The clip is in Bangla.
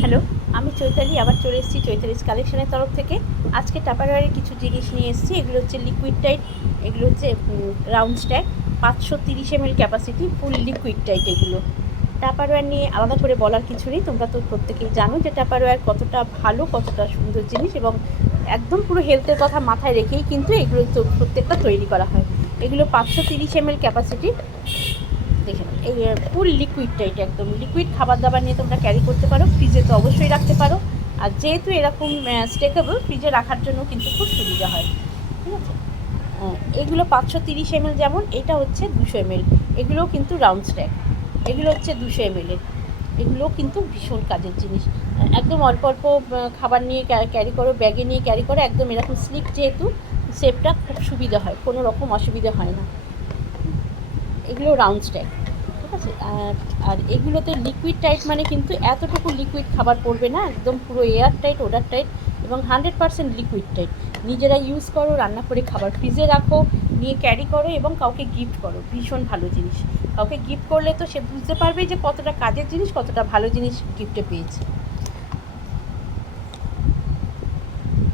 হ্যালো, আমি চৈতালি আবার চলে এসেছি চৈতালিস কালেকশনের তরফ থেকে। আজকে টাপারওয়্যারের কিছু জিনিস নিয়ে এসেছি। এগুলো হচ্ছে লিকুইড টাইট, এগুলো হচ্ছে রাউন্ড স্ট্যাক, 530 ml ক্যাপাসিটি, ফুল লিকুইড টাইট। এগুলো টাপারওয়্যার নিয়ে আলাদা করে বলার কিছু নেই, তোমরা তো প্রত্যেকেই জানো যে টাপারওয়্যার কতটা ভালো, কতটা সুন্দর জিনিস, এবং একদম পুরো হেলথের কথা মাথায় রেখেই কিন্তু এগুলো তো প্রত্যেকটা তৈরি করা হয়। এগুলো 530 ml ক্যাপাসিটি। দেখে নাও, এই ফুল লিকুইডটা, এটা একদম লিকুইড খাবার দাবার নিয়ে তোমরা ক্যারি করতে পারো, ফ্রিজে তো অবশ্যই রাখতে পারো। আর যেহেতু এরকম স্টেকেবল, ফ্রিজে রাখার জন্য কিন্তু খুব সুবিধা হয়। ঠিক আছে, এগুলো 530 ml, যেমন এটা হচ্ছে 200 ml। এগুলোও কিন্তু রাউন্ড স্ট্যাক, এগুলো হচ্ছে 200 ml। এগুলোও কিন্তু ভীষণ কাজের জিনিস। একদম অল্প অল্প খাবার নিয়ে ক্যারি করো, ব্যাগে নিয়ে ক্যারি করো, একদম এরকম স্লিপ, যেহেতু শেপটা খুব সুবিধা হয়, কোনো রকম অসুবিধা হয় না। এগুলো রাউন্ড স্ট্যাক, ঠিক আছে। আর এগুলোতে লিকুইড টাইট মানে কিন্তু এতটুকু লিকুইড খাবার পড়বে না, একদম পুরো এয়ার টাইট, ওডার টাইট, এবং 100% লিকুইড টাইট। নিজেরা ইউজ করো, রান্না করে খাবার ফ্রিজে রাখো, নিয়ে ক্যারি করো, এবং কাউকে গিফট করো। ভীষণ ভালো জিনিস। কাউকে গিফট করলে তো সে বুঝতে পারবে যে কতটা কাজের জিনিস, কতটা ভালো জিনিস গিফটে পেয়েছে।